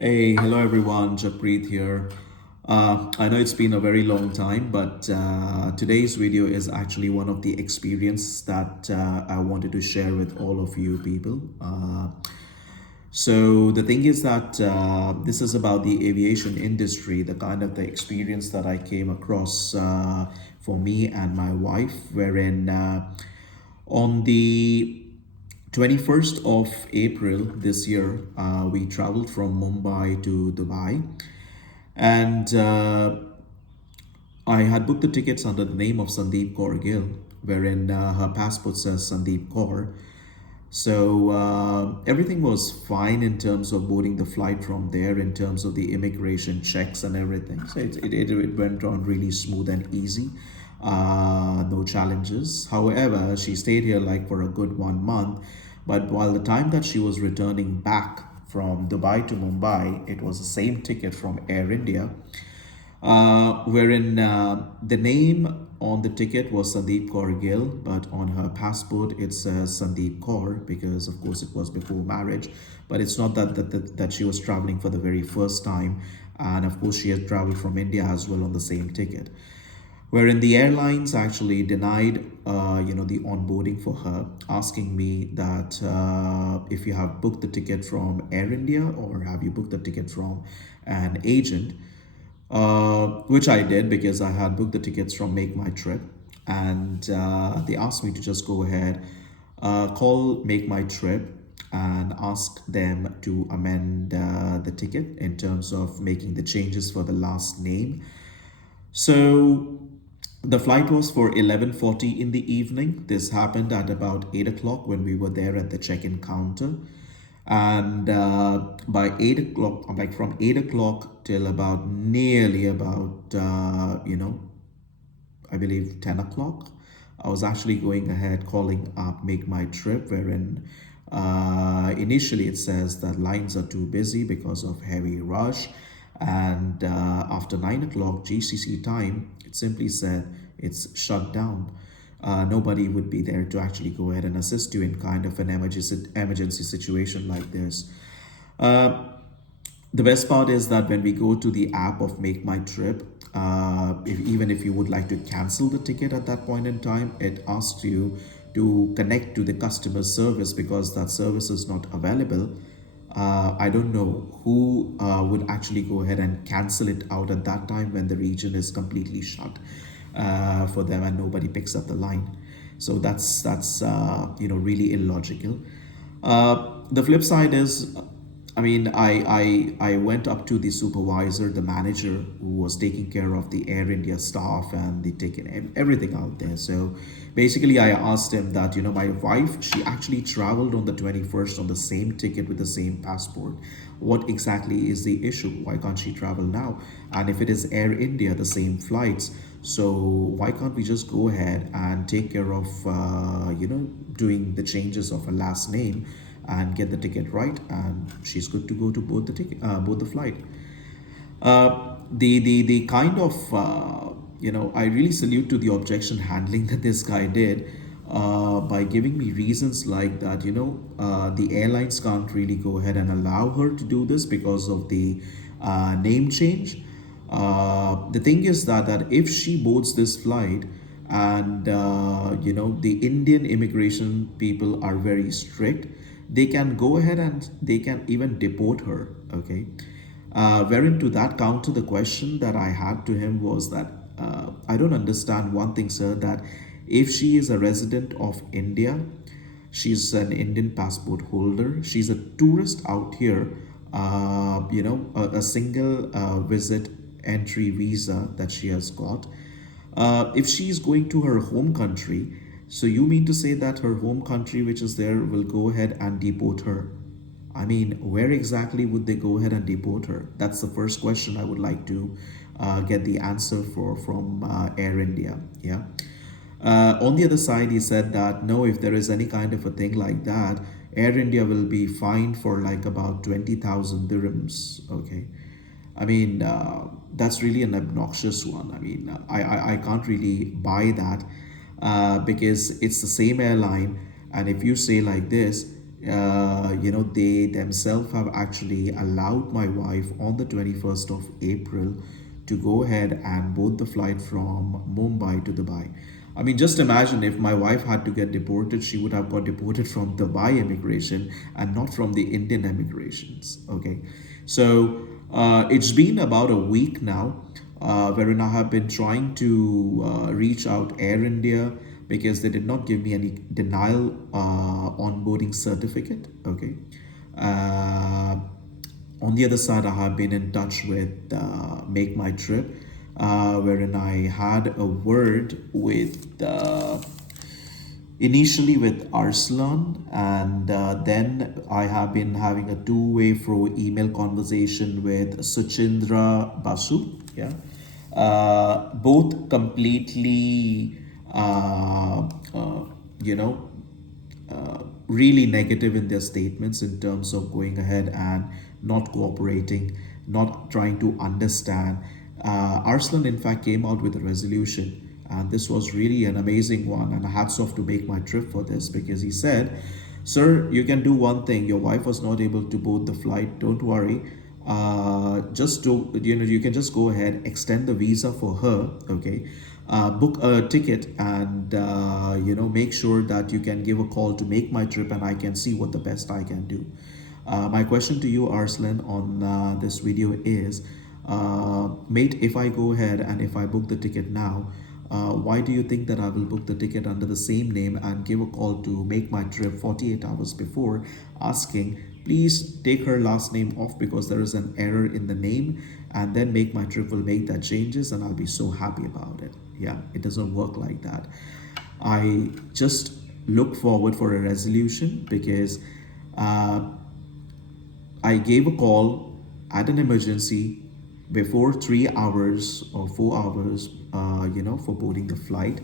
Hey, hello everyone, Jappreet here. I know it's been a very long time, but today's video is actually one of the experience that I wanted to share with all of you people. So the thing is that this is about the aviation industry, the kind of the experience that I came across for me and my wife, wherein on the 21st of April this year, we traveled from Mumbai to Dubai, and I had booked the tickets under the name of Sandeep Kaur Gill, wherein her passport says Sandeep Kaur. So everything was fine in terms of boarding the flight from there, in terms of the immigration checks and everything. So it went on really smooth and easy, no challenges. However, she stayed here like for a good 1 month. But while the time that she was returning back from Dubai to Mumbai, it was the same ticket from Air India, wherein the name on the ticket was Sandeep Kaur Gill, but on her passport it says Sandeep Kaur because, of course, it was before marriage. But it's not that she was traveling for the very first time, and of course she had traveled from India as well on the same ticket. Wherein the airlines actually denied, the onboarding for her, asking me that if you have booked the ticket from Air India or have you booked the ticket from an agent, which I did because I had booked the tickets from Makemytrip, and they asked me to just go ahead, call Makemytrip, and ask them to amend the ticket in terms of making the changes for the last name. So the flight was for 11:40 in the evening. This happened at about 8 o'clock when we were there at the check-in counter. And by 8 o'clock, like from 8 o'clock till about nearly about, I believe 10 o'clock, I was actually going ahead calling up Makemytrip, wherein initially it says that lines are too busy because of heavy rush. And after 9 o'clock GCC time, it simply said it's shut down. Nobody would be there to actually go ahead and assist you in kind of an emergency situation like this. Uh, the best part is that when we go to the app of Make My Trip, even if you would like to cancel the ticket at that point in time, it asks you to connect to the customer service because that service is not available. I don't know who would actually go ahead and cancel it out at that time when the region is completely shut for them and nobody picks up the line. So that's really illogical. The flip side is, I mean, I went up to the supervisor, the manager who was taking care of the Air India staff and the ticket and everything out there. So basically, I asked him that, my wife, she actually traveled on the 21st on the same ticket with the same passport. What exactly is the issue? Why can't she travel now? And if it is Air India, the same flights, so why can't we just go ahead and take care of, doing the changes of her last name and get the ticket right, and she's good to go to board the ticket, board the flight. The kind of I really salute to the objection handling that this guy did by giving me reasons like that. The airlines can't really go ahead and allow her to do this because of the name change. The thing is that if she boards this flight and the Indian immigration people are very strict, they can go ahead and they can even deport her. Okay. Wherein to that counter, the question that I had to him was that I don't understand one thing, sir, that if she is a resident of India, she's an Indian passport holder, she's a tourist out here, a single visit entry visa that she has got. If she's going to her home country, so you mean to say that her home country, which is there, will go ahead and deport her? I mean, where exactly would they go ahead and deport her? That's the first question I would like to get the answer for from Air India. Yeah. On the other side, he said that no, if there is any kind of a thing like that, Air India will be fined for like about 20,000 dirhams. Okay. I mean, that's really an obnoxious one. I mean, I can't really buy that because it's the same airline. And if you say like this, they themselves have actually allowed my wife on the 21st of April to go ahead and board the flight from Mumbai to Dubai. I mean, just imagine if my wife had to get deported, she would have got deported from Dubai immigration and not from the Indian immigrations. Okay. So it's been about a week now, wherein I have been trying to reach out Air India because they did not give me any denial onboarding certificate. Okay. Uh, on the other side, I have been in touch with Makemytrip, wherein I had a word with initially with Arslan, and then I have been having a two-way through email conversation with Suchindra Basu. Yeah, both completely, you know, really negative in their statements in terms of going ahead and not cooperating, not trying to understand. Arslan, in fact, came out with a resolution, and this was really an amazing one. And hats off to Makemytrip for this because he said, "Sir, you can do one thing. Your wife was not able to board the flight. Don't worry. Just do you can just go ahead, extend the visa for her, okay, book a ticket, and make sure that you can give a call to Makemytrip, and I can see what the best I can do." My question to you, Arslan, on this video is, mate, if I go ahead and if I book the ticket now, why do you think that I will book the ticket under the same name and give a call to Makemytrip 48 hours before asking, please take her last name off because there is an error in the name, and then Makemytrip will make that changes and I'll be so happy about it. Yeah, it doesn't work like that. I just look forward for a resolution because uh, I gave a call at an emergency before 3 hours or 4 hours, for boarding the flight.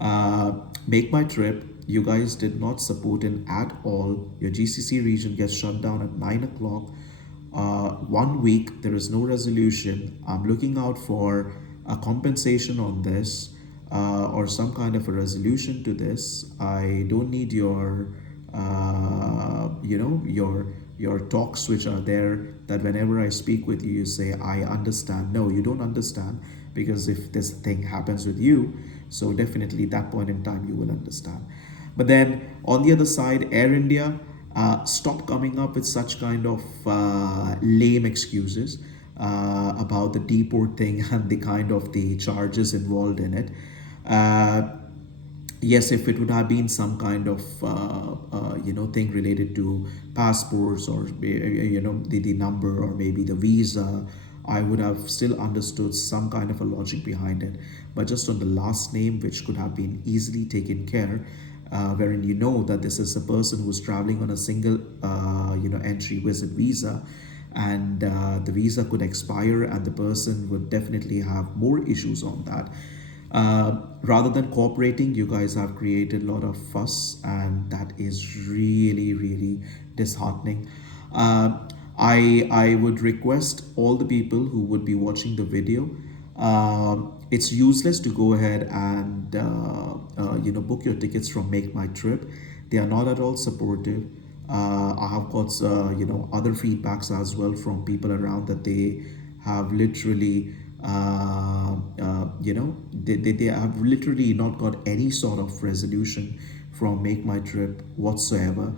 Makemytrip, you guys did not support it at all. Your GCC region gets shut down at 9 o'clock. 1 week, there is no resolution. I'm looking out for a compensation on this or some kind of a resolution to this. I don't need your your talks which are there that whenever I speak with you, you say I understand. No, you don't understand, because if this thing happens with you, so definitely that point in time you will understand. But then on the other side, Air India, stop coming up with such kind of lame excuses about the deport thing and the kind of the charges involved in it. uh, yes, if it would have been some kind of thing related to passports or the number or maybe the visa, I would have still understood some kind of a logic behind it. But just on the last name, which could have been easily taken care, wherein you know that this is a person who's traveling on a single entry visit visa, and the visa could expire and the person would definitely have more issues on that. Rather than cooperating, you guys have created a lot of fuss, and that is really, really disheartening. Uh, I would request all the people who would be watching the video. It's useless to go ahead and book your tickets from Makemytrip. They are not at all supportive. I have got other feedbacks as well from people around that they have literally they have literally not got any sort of resolution from Makemytrip whatsoever.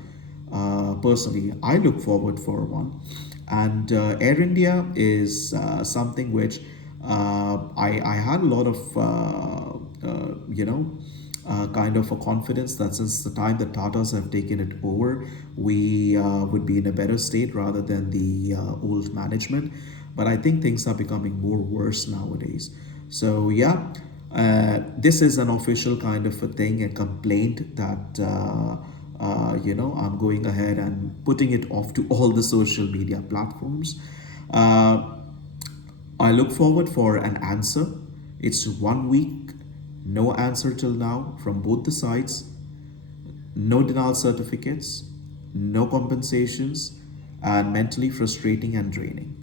Personally, I look forward for one, and Air India is something which I had a lot of kind of a confidence that since the time the Tatas have taken it over, we would be in a better state rather than the old management. But I think things are becoming more worse nowadays. So yeah, this is an official kind of a thing, a complaint that I'm going ahead and putting it off to all the social media platforms. Uh, I look forward for an answer. It's 1 week, no answer till now from both the sides, no denial certificates, no compensations, and mentally frustrating and draining.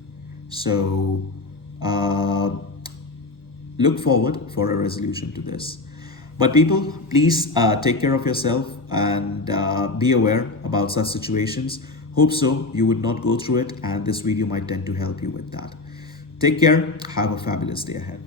So, look forward for a resolution to this. But people, please take care of yourself. and be aware about such situations. Hope so you would not go through it, and this video might tend to help you with that. Take care. Have a fabulous day ahead.